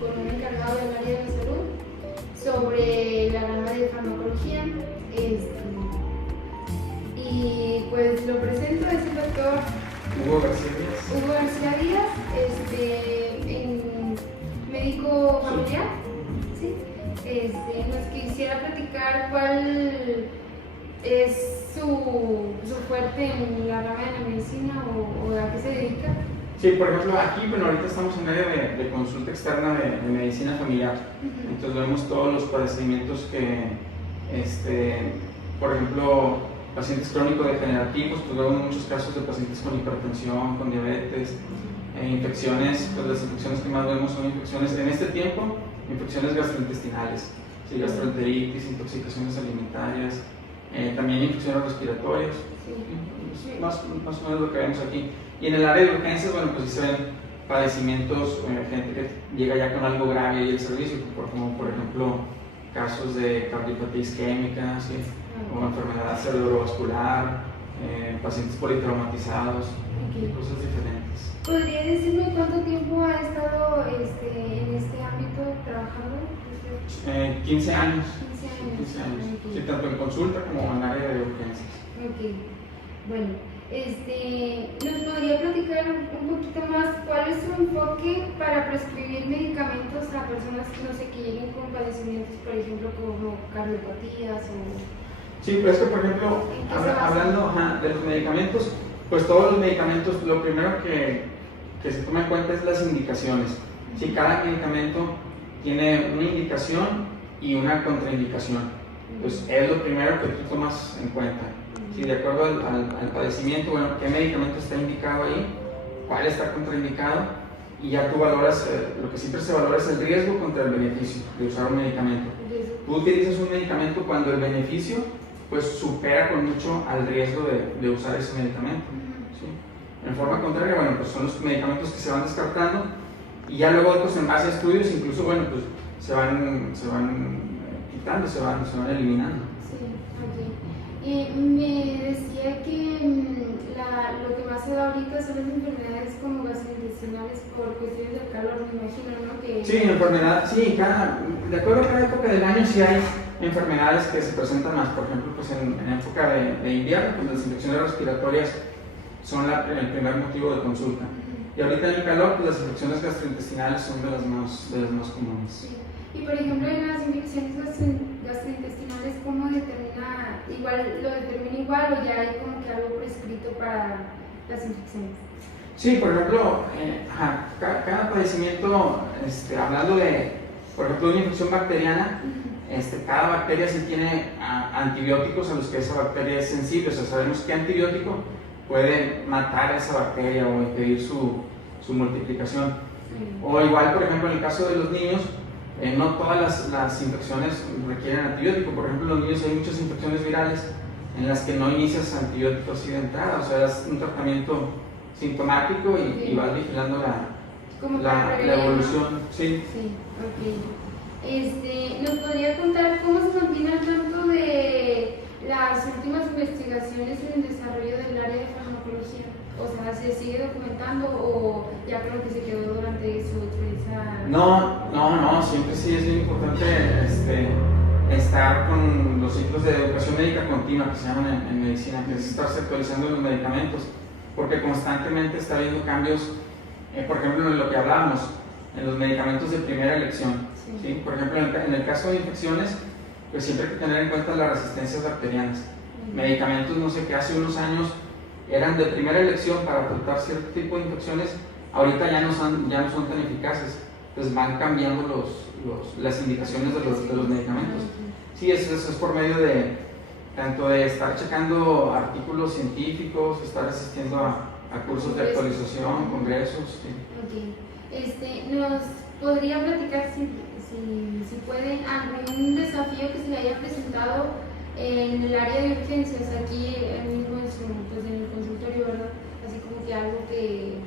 con un encargado del área de la salud sobre la rama de farmacología. Y pues lo presento, es el doctor Hugo García Díaz. Hugo García Díaz, médico familiar. ¿Sí? Nos quisiera platicar cuál es su fuerte en la rama de la medicina o a qué se dedica. Sí, por ejemplo, aquí, bueno, ahorita estamos en área de consulta externa de medicina familiar. Entonces vemos todos los padecimientos que, por ejemplo, pacientes crónicos degenerativos, pues vemos muchos casos de pacientes con hipertensión, con diabetes, infecciones, pues las infecciones que más vemos son infecciones, en este tiempo, infecciones gastrointestinales, ¿sí? Gastroenteritis, intoxicaciones alimentarias, también infecciones respiratorias, ¿sí? Más o menos lo que vemos aquí. Y en el área de urgencias, bueno, pues sí se ven padecimientos, gente que llega ya con algo grave y el servicio, como por ejemplo casos de cardiopatía isquémica, ¿sí? O enfermedad cerebrovascular, pacientes politraumatizados, cosas diferentes. ¿Podría decirme cuánto tiempo ha estado en este ámbito trabajando? 15 años. 15 años. Okay. Sí, tanto en consulta como en área de urgencias. Ok, bueno, ¿nos podría platicar un poquito más cuál es su enfoque para prescribir medicamentos a personas, no sé, que lleguen con padecimientos, por ejemplo, como cardiopatías o...? Sí, pues es que, por ejemplo, hablando de los medicamentos, pues todos los medicamentos, lo primero que se toma en cuenta es las indicaciones. Si cada medicamento tiene una indicación y una contraindicación, pues es lo primero que tú tomas en cuenta. Si de acuerdo al padecimiento, bueno, qué medicamento está indicado ahí, cuál está contraindicado, y ya tú valoras, lo que siempre se valora es el riesgo contra el beneficio de usar un medicamento. Tú utilizas un medicamento cuando el beneficio pues supera con mucho al riesgo de usar ese medicamento, ¿sí? En forma contraria, bueno, pues son los medicamentos que se van descartando y ya luego pues en base a estudios incluso, bueno, pues se van quitando, se van eliminando. Sí, ok. Me decía que lo que más se da ahorita son las enfermedades como gastrointestinales por cuestiones del calor, me imagino, ¿no? Que... Sí, de acuerdo a cada época del año sí hay enfermedades que se presentan más. Por ejemplo, pues en época de invierno, pues las infecciones respiratorias son el primer motivo de consulta. Y ahorita en el calor, pues las infecciones gastrointestinales son de las más comunes. Sí. Y por ejemplo, en las infecciones gastrointestinales, ¿cómo lo determina igual o ya hay como que algo prescrito para las infecciones? Sí, por ejemplo, cada padecimiento, hablando de, por ejemplo, una infección bacteriana, cada bacteria sí tiene antibióticos a los que esa bacteria es sensible. O sea, sabemos qué antibiótico puede matar a esa bacteria o impedir su multiplicación. O igual, por ejemplo, en el caso de los niños, no todas las infecciones requieren antibiótico. Por ejemplo, en los niños hay muchas infecciones virales en las que no inicias antibióticos así de entrada. O sea, es un tratamiento sintomático y vas vigilando la evolución. ¿No? Sí. Sí, ok. ¿Nos podría contar cómo se mantiene al tanto de las últimas investigaciones en el desarrollo del área de farmacología? O sea, ¿se sigue documentando o ya creo que se quedó durante su experiencia? No, siempre sí es bien importante estar con los ciclos de educación médica continua que se llaman en medicina, que es estarse actualizando los medicamentos, porque constantemente está habiendo cambios, por ejemplo, en lo que hablamos, en los medicamentos de primera elección. ¿Sí? Por ejemplo, en el caso de infecciones, pues siempre hay que tener en cuenta las resistencias bacterianas. Medicamentos, no sé, que hace unos años eran de primera elección para tratar cierto tipo de infecciones, ahorita ya no son tan eficaces, pues van cambiando las indicaciones de los medicamentos. Sí, eso es por medio tanto de estar checando artículos científicos, estar asistiendo a cursos de actualización, congresos. Sí. Okay. ¿Nos podría platicar, si puede, algún desafío que se le haya presentado en el área de urgencias, aquí mismo en el consultorio, ¿verdad? Así como que algo que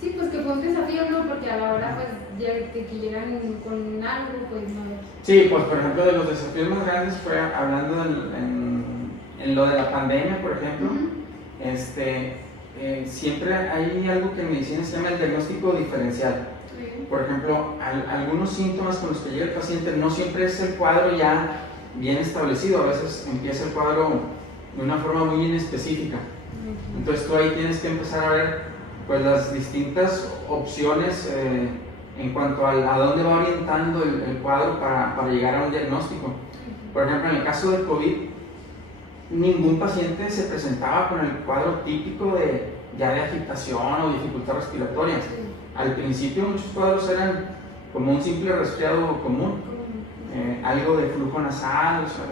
sí, pues que fue un desafío, ¿no? Porque a la hora pues, de que llegan con algo, pues no. Sí, pues por ejemplo, de los desafíos más grandes fue hablando en lo de la pandemia, por ejemplo, siempre hay algo que en medicina se llama el diagnóstico diferencial. Por ejemplo, algunos síntomas con los que llega el paciente no siempre es el cuadro ya bien establecido, a veces empieza el cuadro de una forma muy inespecífica. Entonces tú ahí tienes que empezar a ver pues las distintas opciones en cuanto a dónde va orientando el cuadro para llegar a un diagnóstico. Por ejemplo, en el caso del COVID, ningún paciente se presentaba con el cuadro típico ya de agitación o dificultad respiratoria. Al principio muchos cuadros eran como un simple resfriado común, algo de flujo nasal, o sea,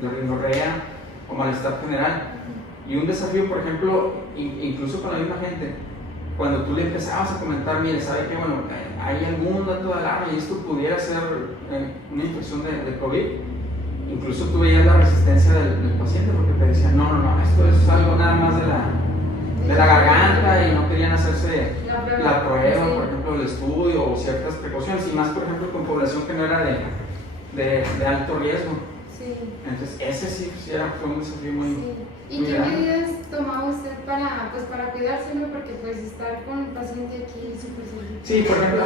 de rinorrea o malestar general. Y un desafío, por ejemplo, incluso con la misma gente, cuando tú le empezabas a comentar, mire, ¿sabe qué? Bueno, hay algún dato de alarma y esto pudiera ser una infección de COVID. Incluso tú veías la resistencia del paciente porque te decían, no, esto es algo nada más de la garganta y no querían hacerse la prueba, por ejemplo, el estudio o ciertas precauciones, y más, por ejemplo, con población que no era de alto riesgo. Sí. Entonces, ese sí fue un desafío muy, sí. ¿Y muy qué grande. medidas tomaba usted para cuidarse, ¿no? Porque pues estar con el paciente aquí es súper seguro. Sí, por ejemplo,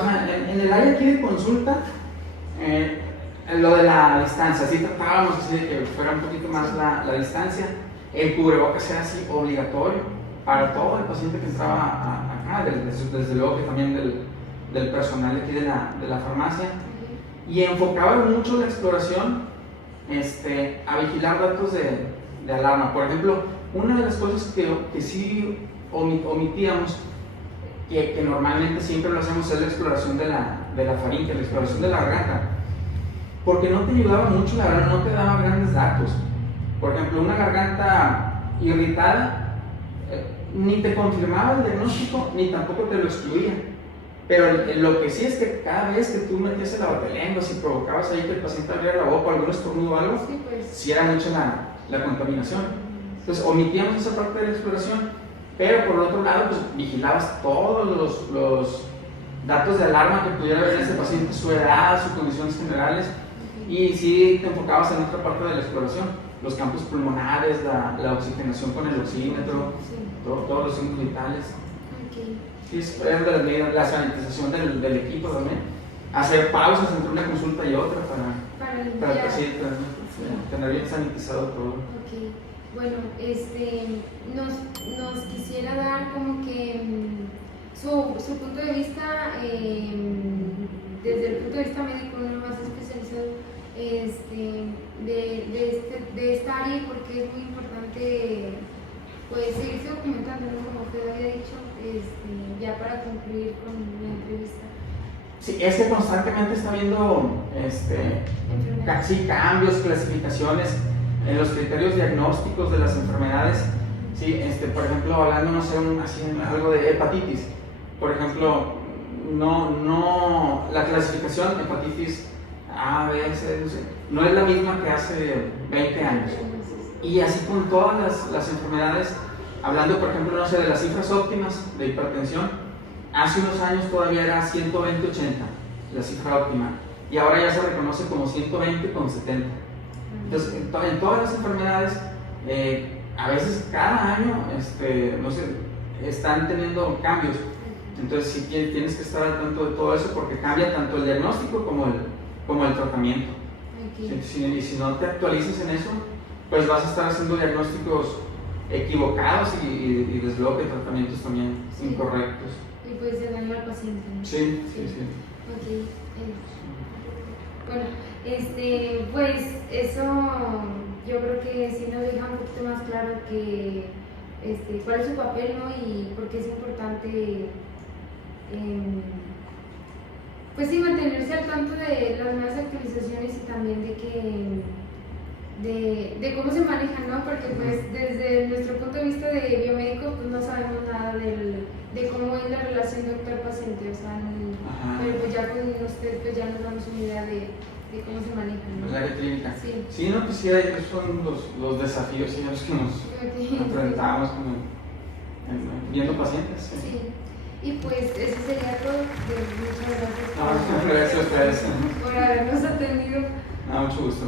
en el área aquí de consulta, lo de la distancia, sí tratábamos así de que fuera un poquito más la distancia. El cubrebocas era así obligatorio para todo el paciente que entraba acá, desde luego que también del personal de aquí de la farmacia. Y enfocaba mucho la exploración a vigilar datos de alarma. Por ejemplo, una de las cosas que sí omitíamos, que normalmente siempre lo hacemos, es la exploración de la faringe, la exploración de la garganta, porque no te ayudaba mucho, la verdad, no te daba grandes datos. Por ejemplo, una garganta irritada ni te confirmaba el diagnóstico, ni tampoco te lo excluía. Pero lo que sí es que cada vez que tú metías el lengua, si provocabas ahí que el paciente abriera la boca o algún estornudo o algo, sí, pues, sí era mucha la contaminación. Entonces omitíamos esa parte de la exploración, pero por el otro lado, pues vigilabas todos los datos de alarma que pudiera haber en ese paciente, su edad, sus condiciones generales, y sí te enfocabas en otra parte de la exploración, los campos pulmonares, la oxigenación con el oxímetro, todos los signos vitales. Sí, es de las medidas, la sanitización del equipo también, hacer pausas entre una consulta y otra para tener bien sanitizado todo. Okay. Bueno, nos quisiera dar como que su punto de vista, desde el punto de vista médico, no más especializado, de esta área, porque es muy importante pues seguirse documentando, ¿no? Como usted había dicho, ya para concluir con la entrevista. Sí, es que constantemente está habiendo sí, cambios, clasificaciones en los criterios diagnósticos de las enfermedades. Sí, por ejemplo, hablando, no sé, algo de hepatitis. Por ejemplo, la clasificación hepatitis A, B, C, no es la misma que hace 20 años. Y así con todas las enfermedades, hablando por ejemplo, no sé, de las cifras óptimas de hipertensión, hace unos años todavía era 120-80 la cifra óptima, y ahora ya se reconoce como 120/70. Entonces, en todas las enfermedades, a veces cada año, no sé, están teniendo cambios. Entonces, sí tienes que estar al tanto de todo eso, porque cambia tanto el diagnóstico como el tratamiento. Y si no te actualizas en eso, pues vas a estar haciendo diagnósticos equivocados y desde luego que tratamientos también incorrectos. Y puede ser daño al paciente, ¿no? Sí. Okay. Bueno, pues eso yo creo que sí nos deja un poquito más claro que cuál es su papel, ¿no? Y por qué es importante pues sí, mantenerse al tanto de las nuevas actualizaciones y también de cómo se manejan, ¿no? Porque pues desde nuestro punto de vista de biomédico pues no sabemos nada de cómo es la relación doctor-paciente, o sea, pero pues ya con usted pues ya nos damos una idea de cómo se manejan, ¿no? El área clínica. Sí, no, pues sí, esos son los desafíos a los que nos enfrentamos viendo pacientes. Sí. Y pues eso sería todo. Muchas gracias Gracias a ustedes por habernos atendido. Mucho gusto.